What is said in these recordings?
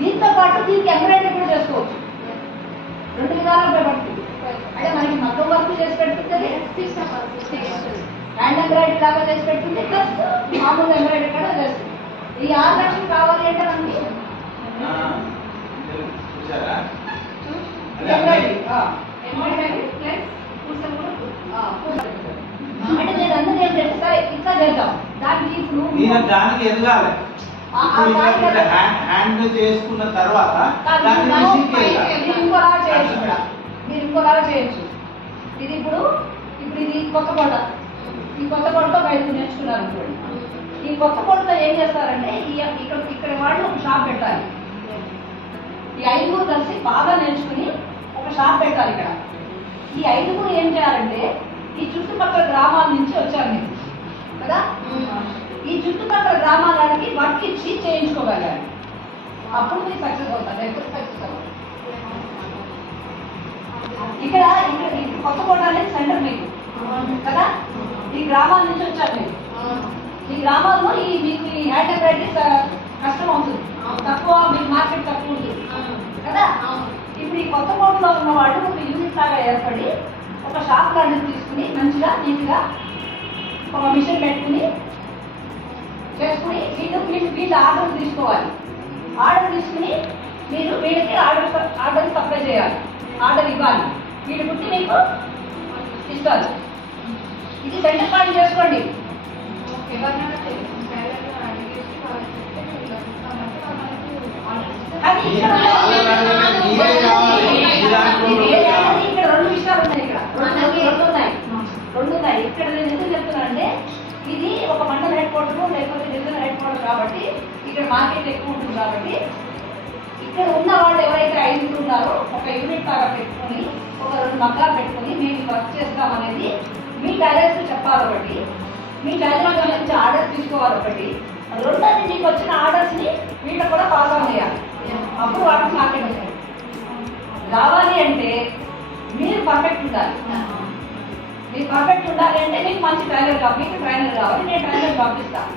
దీంతో పాటు దీనికి ఎంబ్రాయిడరీ కూడా చేసుకోవచ్చు. రెండు విధాలుగా ఉపయోగపడుతుంది. అంటే మనకి మగ్గం వర్క్ చేసి పెడుతుంది, హ్యాండ్ ఎంబ్రాయిడరీ లాగా చేసి పెడుతుంది, ప్లస్ మామూలు ఎంబ్రాయిడరీ కూడా చేస్తుంది. ఈ 6 లక్షలు కావాలి అంటే మనకి అంటే నేను అందరూ ఏం చేస్తాను ఇట్లా చేద్దాం. దానికి ఇప్పుడు ఎదగాలి. హ్యాండ్ చేసుకున్న తర్వాత మీరు ఇంకోలాగా చేయొచ్చు. ఇది ఇప్పుడు ఇది కొత్త కొండ. ఈ కొత్త కొండలో బయటకు నేర్చుకున్నారు అనుకోండి. ఈ కొత్త కొండలో ఏం చేస్తారంటే ఇక్కడ వాళ్ళు ఒక షాప్ పెట్టాలి. ఈ 5గురు కలిసి బాగా నేర్చుకుని ఒక షాప్ పెట్టాలి. ఇక్కడ ఈ 5గురు ఏం చేయాలంటే ఈ చుట్టుపక్కల గ్రామాల నుంచి వచ్చారు మీరు కదా, ఈ చుట్టుపక్కల గ్రామాలకి వర్క్ ఇచ్చి చేయించుకోగలగాలి. అప్పుడు మీరు సక్సెస్ అవుతారు. ఎప్పుడు సక్సెస్ అవుతారు. ఇక్కడ కొత్త కోట అనేది సెంటర్ మీకు కదా, ఈ గ్రామాల నుంచి వచ్చారు మీరు. ఈ గ్రామాల్లో మీకు ఈ హ్యాండ్ ఎంబ్రాయిడరీ కష్టం అవుతుంది, తక్కువ, మీకు మార్కెట్ తక్కువ ఉంటుంది కదా. ఇప్పుడు ఈ కొత్త కోటలో ఉన్న వాళ్ళు ఒక యూనిట్ లాగా ఏర్పడి ఒక షాప్ లాంటిది తీసుకుని మంచిగా నీట్గా ఒక మిషన్ పెట్టుకుని చేసుకుని వీళ్ళు ఆర్డర్ తీసుకోవాలి. ఆర్డర్ తీసుకుని మీరు వీళ్ళకి ఆర్డర్ సప్లై చేయాలి, ఆర్డర్ ఇవ్వాలి. వీళ్ళు పుట్టి మీకు ఇస్తారు. ఇది సెంటర్ పాయింట్ చేసుకోండి. ఇక్కడ 2 విషయాలు ఉన్నాయి. ఇక్కడ రెండు ఉన్నాయి. ఇక్కడ నేను ఎందుకు చెప్తున్నానంటే ఇది ఒక మండల హెడ్ క్వార్టర్ లేకపోతే డివిజన్ హెడ్ క్వార్టర్ కాబట్టి ఇక్కడ మార్కెట్ ఎక్కువ ఉంటుంది. కాబట్టి ఇక్కడ ఉన్న వాళ్ళు ఎవరైతే 5 ఉన్నారో ఒక యూనిట్ లాగా పెట్టుకుని ఒక 2 మగ్గాలు పెట్టుకుని మేము వర్క్ చేస్తామనేది మీ టైలర్స్ చెప్పాలి. ఒకటి మీ టైలర్స్ నుంచి ఆర్డర్స్ తీసుకోవాలి. ఒకటి రెండోది మీకు వచ్చిన ఆర్డర్స్ని వీళ్ళకి కూడా పాస్ ఆన్ చేయాలి. అప్పుడు వాళ్ళకి మార్కెట్ వస్తుంది. రావాలి అంటే మీరు పర్ఫెక్ట్ ఉండాలి. మీరు పర్ఫెక్ట్ ఉండాలి అంటే మీకు మంచి ట్రైనర్ కావాలి. మీకు ట్రైనర్ కావాలి, నేను ట్రైనర్ పంపిస్తాను.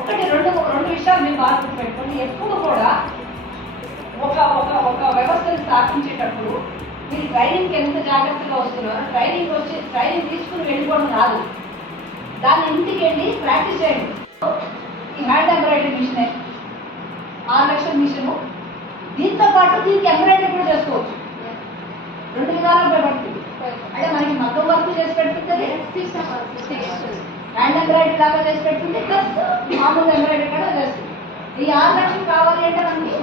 ఒకటి రెండు విషయాలు మీరు బాగా పెట్టుకోండి. ఎప్పుడు కూడా ఒక వ్యవస్థను స్థాపించేటప్పుడు మీరు ట్రైనింగ్కి ఎంత జాగ్రత్తగా వస్తున్నారో ట్రైనింగ్ తీసుకుని వెళ్ళిపోవడం రాదు. దాన్ని ఇంటికి వెళ్ళి ప్రాక్టీస్ చేయండి. ఈ హ్యాండ్ ఎంబ్రాయిడరీ మిషన్ 6 లక్షల మిషను. దీంతో పాటు దీనికి ఎంబ్రాయిడరీ కూడా చేసుకోవచ్చు. రెండు విధాలుగా ఉపయోగపడుతుంది. అంటే మనకి మగ్గం వర్క్ చేసి పెడుతుంది, హ్యాండ్ ఎంబ్రాయిడరీ లాగా చేసి పెడుతుంది, ప్లస్ మామూలు ఎంబ్రాయిడరీ కూడా చేస్తుంది. ఈ 6 లక్షలు కావాలి అంటే మనకి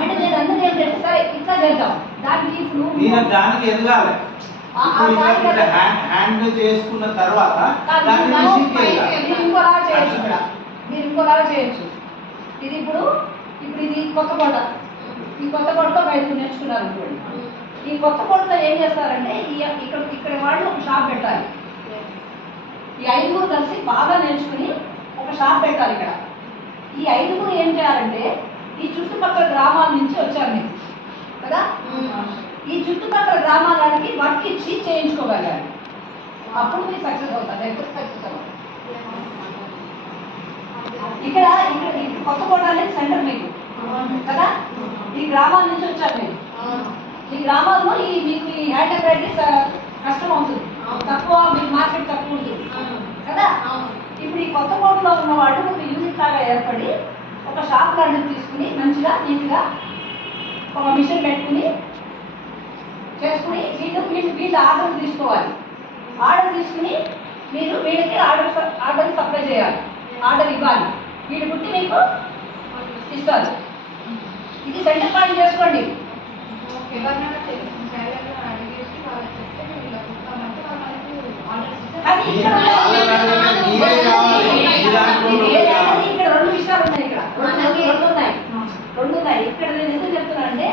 అంటే నేను అందరూ ఏం చేస్తాను ఇట్లా చేద్దాం. దానికి ఇప్పుడు ఎదగాలి. హ్యాండ్ చేసుకున్న తర్వాత మీరు ఇంకోలాగా చేయొచ్చు. ఇది ఇప్పుడు ఇది కొత్త కొండ. ఈ కొత్త కొండలో బయటకు నేర్చుకున్నారు అనుకోండి. ఈ కొత్త కొండలో ఏం చేస్తారంటే ఇక్కడ వాళ్ళు ఒక షాప్ పెట్టాలి. ఈ 5గురు కలిసి బాగా నేర్చుకుని ఒక షాప్ పెట్టాలి. ఇక్కడ ఈ 5గురు ఏం చేయాలంటే ఈ చుట్టుపక్కల గ్రామాల నుంచి వచ్చారు మీరు కదా, ఈ చుట్టుపక్కల గ్రామాలకి వర్క్ ఇచ్చి చేయించుకోగలగాలి. అప్పుడు మీరు సక్సెస్ అవుతారు. ఎప్పుడు సక్సెస్ అవుతారు. ఇక్కడ కొత్త కోట అనేది సెంటర్ మీకు కదా, ఈ గ్రామాల నుంచి వచ్చారు మీరు. ఈ గ్రామాల్లో మీకు ఈ హ్యాండ్ ఎంబ్రాయిడరీ కష్టం అవుతుంది, తక్కువ, మీకు మార్కెట్ తక్కువ ఉంటుంది కదా. ఇప్పుడు ఈ కొత్త కోటలో ఉన్న వాళ్ళు ఒక యూనిట్ లాగా ఏర్పడి ఒక షాప్ లాంటిది తీసుకుని మంచిగా నీట్గా ఒక మిషన్ పెట్టుకుని చేసుకుని వీళ్ళు ఆర్డర్ తీసుకోవాలి. ఆర్డర్ తీసుకుని మీరు వీళ్ళకి ఆర్డర్ సప్లై చేయాలి, ఆర్డర్ ఇవ్వాలి. వీళ్ళు పుట్టి మీకు ఇస్తారు. ఇది సెంటర్ పాయింట్ చేసుకోండి. ఇక్కడ 2 విషయాలు ఉన్నాయి. ఇక్కడ రెండు ఉన్నాయి. ఇక్కడ నేను ఎందుకు చెప్తున్నానంటే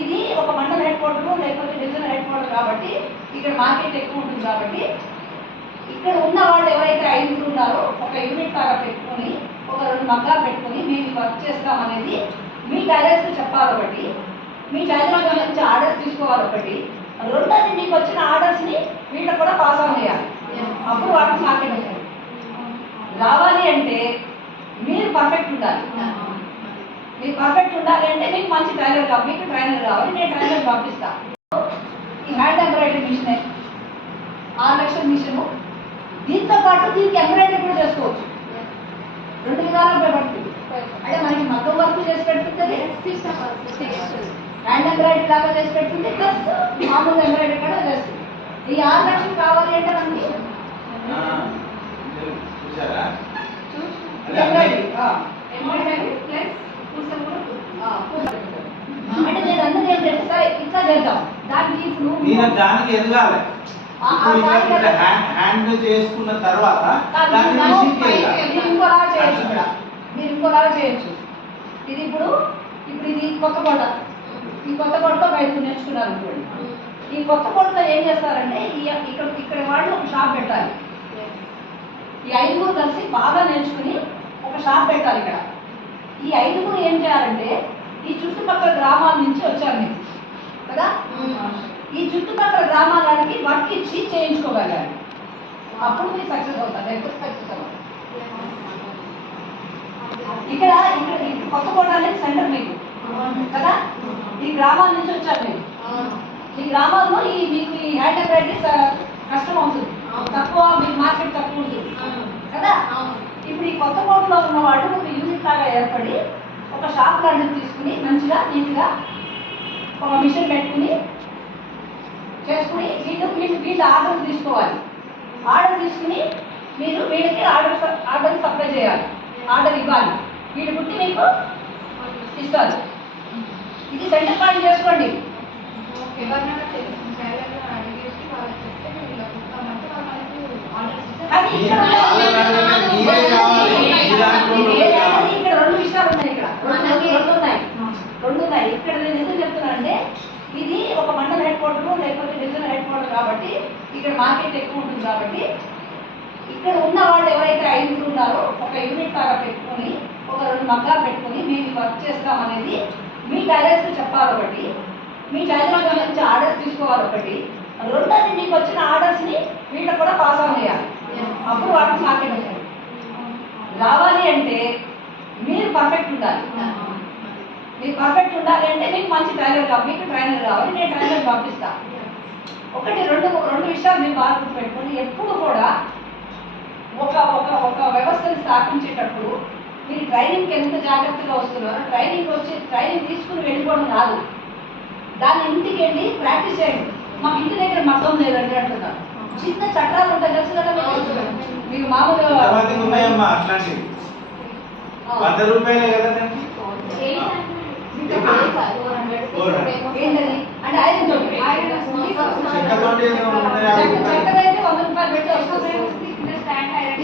ఇది ఒక మండల హెడ్ క్వార్టర్ లేకపోతే డివిజన్ హెడ్ క్వార్టర్ కాబట్టి ఇక్కడ మార్కెట్ ఎక్కువ ఉంటుంది. కాబట్టి ఇక్కడ ఉన్న వాళ్ళు ఎవరైతే 5 ఉన్నారో ఒక యూనిట్ లాగా పెట్టుకొని ఒక 2 మగ్గాలు పెట్టుకొని మేము వర్క్ చేస్తాం అనేది మీ టైలర్స్ చెప్పాలి ఒకటి, మీ టైలర్ నుంచి ఆర్డర్స్ తీసుకోవాలి ఒకటి, రెండోది మీకు వచ్చిన ఆర్డర్స్ని వీళ్ళకి కూడా పాస్ ఆన్ చేయాలి. అప్పుడు వాళ్ళకి మార్కెట్ రావాలి అంటే మీరు పర్ఫెక్ట్ ఉండాలి. మీరు పర్ఫెక్ట్ ఉండాలి అంటే మీకు మంచి ట్రైనర్ కావాలి, మీకు ట్రైనర్ కావాలి, నేను ట్రైనర్ పంపిస్తాను. ఈ హ్యాండ్ ఎంబ్రాయిడరీ మిషన్ 6 లక్షల మిషను, దీంతో పాటు దీనికి ఎంబ్రాయిడరీ కూడా చేసుకోవచ్చు. 2 విధాలుగా ఉపయోగపడుతుంది. అంటే మనకి మగ్గం వర్క్ చేసి పెడుతుంది, హ్యాండ్ ఎంబ్రాయిడరీ లాగా చేసి పెడుతుంది, ప్లస్ మామూలు ఎంబ్రాయిడరీ కూడా చేస్తుంది. ఈ 6 లక్షలు కావాలి అంటే మనకి చూసారా? అంటే నేను అందరూ ఏం తెలుసా ఇట్లా చేద్దాం, దానికి ఇప్పుడు మీరు దానికి ఎదగాలి. హ్యాండ్ చేసుకున్న తర్వాత దాన్ని మిషన్కి ఎదగాలి. మీరు ఇంకోలాగా చేయొచ్చు ఇక్కడ, మీరు ఇంకోలాగా చేయొచ్చు. ఇది ఇప్పుడు ఇది కొత్త కోట, ఈ కొత్త కోటలో బయటకు నేర్చుకున్నారు అనుకోండి. ఈ కొత్త కోటలో ఏం చేస్తారంటే ఇక్కడ వాళ్ళు ఒక షాప్ పెట్టాలి. ఈ 5 కలిసి బాగా నేర్చుకుని ఒక షాప్ పెట్టాలి ఇక్కడ. ఈ 5 ఏం చేయాలంటే ఈ చుట్టుపక్కల గ్రామాల నుంచి వచ్చారు మీరు కదా, ఈ చుట్టుపక్కల గ్రామాలకి వర్క్ ఇచ్చి చేయించుకోగలగాలి. అప్పుడు మీరు సక్సెస్ అవుతారు, లేకపోతే సక్సెస్ అవుతారు. ఇక్కడ కొత్త కోట అనేది సెంటర్ మీకు కదా, ఈ గ్రామాల నుంచి వచ్చారు మీరు. ఈ గ్రామాల్లో మీకు ఈ హ్యాండ్ ఎంబ్రాయిడరీ కష్టం అవుతుంది, తక్కువ, మీకు మార్కెట్ తక్కువ ఉంటుంది కదా. ఇప్పుడు ఈ కొత్త కోటలో ఉన్న వాళ్ళు ఒక యూనిట్ లాగా ఏర్పడి ఒక షాప్ లాంటిది తీసుకుని మంచిగా నీట్గా ఒక మిషన్ పెట్టుకుని చేసుకుని వీళ్ళు ఆర్డర్ తీసుకోవాలి. ఆర్డర్ తీసుకుని మీరు వీళ్ళకి ఆర్డర్ సప్లై చేయాలి, ఆర్డర్ ఇవ్వాలి. వీళ్ళు పుట్టి మీకు ఇస్తారు. ఇది సెంటర్ పాయింట్ చేసుకోండి. ఇక్కడ 2 విషయాలు ఉన్నాయి. ఇక్కడ రెండు ఉన్నాయి. ఇక్కడ నేను ఎందుకు చెప్తున్నానంటే ఇది ఒక మండల హెడ్ క్వార్టర్ లేకపోతే డివిజన్ హెడ్ క్వార్టర్ కాబట్టి ఇక్కడ మార్కెట్ ఎక్కువ ఉంటుంది. కాబట్టి ఇక్కడ ఉన్న వాళ్ళు ఎవరైతే 5 ఉన్నారో ఒక యూనిట్ లాగా పెట్టుకొని ఒక 2 మగ్గాలు పెట్టుకొని మేము వర్క్ చేస్తాం అనేది మీ టైలర్స్ చెప్పాలి ఒకటి, మీ టైలర్ నుంచి ఆర్డర్స్ తీసుకోవాలి ఒకటి, రెండోది మీకు వచ్చిన ఆర్డర్స్ని వీళ్ళకి కూడా పాస్ ఆన్ చేయాలి. అప్పుడు వాళ్ళకి మార్కెట్ రావాలి అంటే మీరు పర్ఫెక్ట్ ఉండాలి. మీరు పర్ఫెక్ట్ ఉండాలి అంటే మీకు మంచి ట్రైనర్ కావాలి, మీకు ట్రైనర్ కావాలి, నేను ట్రైనర్ పంపిస్తాను. ఒకటి రెండు విషయాలు మీరు బాగా గుర్తుపెట్టుకోండి. ఎప్పుడు కూడా ఒక వ్యవస్థను స్థాపించేటప్పుడు మీరు ట్రైనింగ్కి ఎంత జాగ్రత్తగా వస్తున్నారో ట్రైనింగ్ తీసుకుని వెళ్ళిపోవడం కాదు. దాన్ని ఇంటికి వెళ్ళి ప్రాక్టీస్ చేయండి. మాకు ఇంటి దగ్గర మగ్గం లేదండి అంటున్నారు. చిన్న చట్టాలు ఉంటాయి తెలుసు కదా మీకు. మామూలుగా అట్లాంటివి 100 రూపాయలే కదా దానికి. ఏంటది అంటే ఐరన్ తోటి, చెక్కతోటి చెక్కదైతే 100 రూపాయలు పెట్టి వస్తుంది. Stand iron